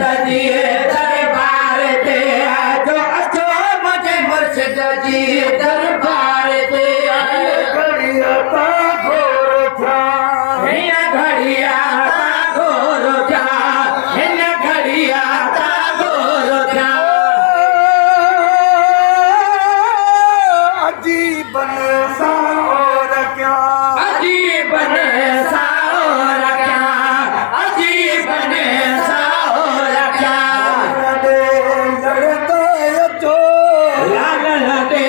जी दरबार ते अचो अचो मुझे मुर्शिद जी दरबार ते घड़िया ता घोर था हिन घड़िया ता घोर थिया हिन घड़िया ता घोर थिया अजीबन सा और क्या अजीबन सा और क्या अजीबन सा और क्या लड़ता अचो लड़ते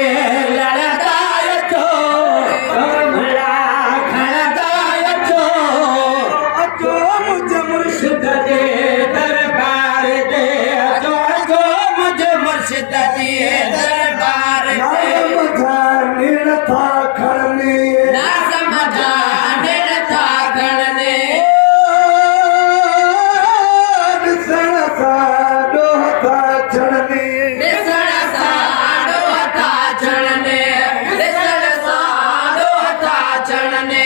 लड़ता अचो कमला खड़ता अचो अचो मुझे मुर्शिद मुर्शिद जे दरबार ते अचो अचो मुझे मुर्शिद जे दरबार ते नीड़ था खड़नी ना समझा निर था गणने ॾिसण सां ॾोह था छड़नी ॾिसण सां ॾोह था छड़ने ॾिसण सां ॾोह था छड़ने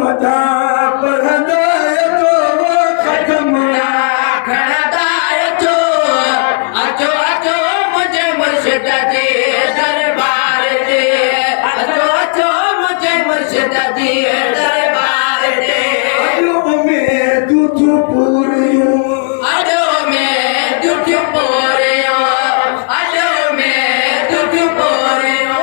मथा पढ़ंदा अचो ख़तम खणंदा अचो अचो अचो मुंहिंजे मुर्शिद जे दरबार ते अचो अचो मुंहिंजे मुर्शिद जे दरबार ते अॼु में दूधियूं पूरियूं अॾो में दुखियूं पोरियो अॾो में दुखियूं पोरियो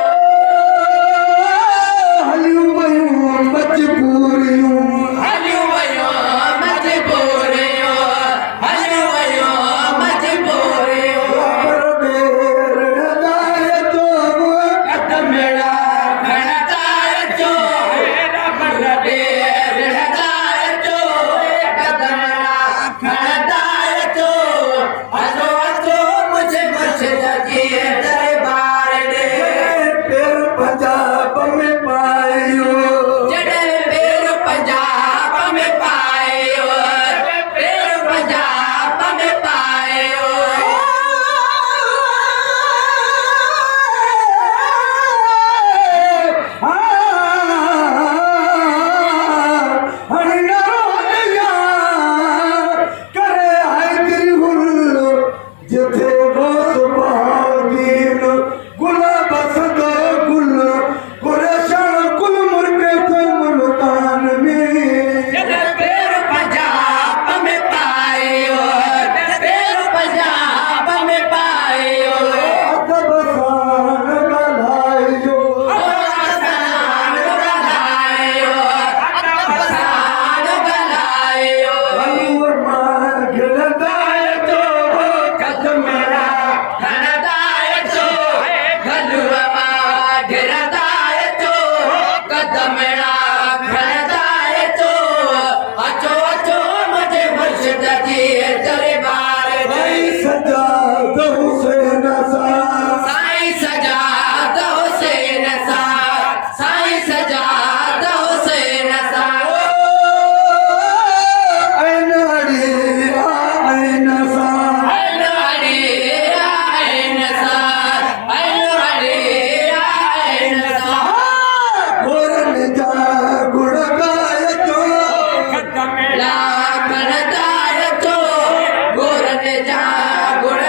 हलियूं वयूं मजबूरियूं हलियूं वयो मजबूरियो हलियूं वयो मजबूरियो पर बेर रड़ंदा अचो कदमेड़ा खणंदा अचो रॿे रिढ़ंदा अचो कदमेड़ा खणंदा अचो अचो अचो मुंहिंजे मुर्शिद जे दरबार ते पेर पंजाब में पायो जॾहिं पेर पंजाब में पायो पेर पंजाब में पायो जिथे रोस बहादीन गुलाब सदा गुल कुरेशान कुल मुर्गे थे मुल्तान में जॾहिं पेर पंजाब में पायो पेर पंजाब में पायो अदब सां ॻाल्हाइजो असां ॻाल्हायो असां ॻाल्हायो हलूअ मां घिरंदा अचो कदमेड़ा खणंदा अचो गलूअ मां घिरंदा अचो कदमेड़ा खणंदा अचो अचो अचो मुंहिंजे मुर्शिद जे दरबार ते भाई सजाद हुसैन सां साईं सजाद हुसैन सां साईं सजाद हुसैन सां ऐन अड़ी ऐन सां ऐन अड़ी आइन सां ऐन अड़ी आइन सां घोरनि जा गुण ॻाइजो ला खणंदा अचो गोरनि जा गुण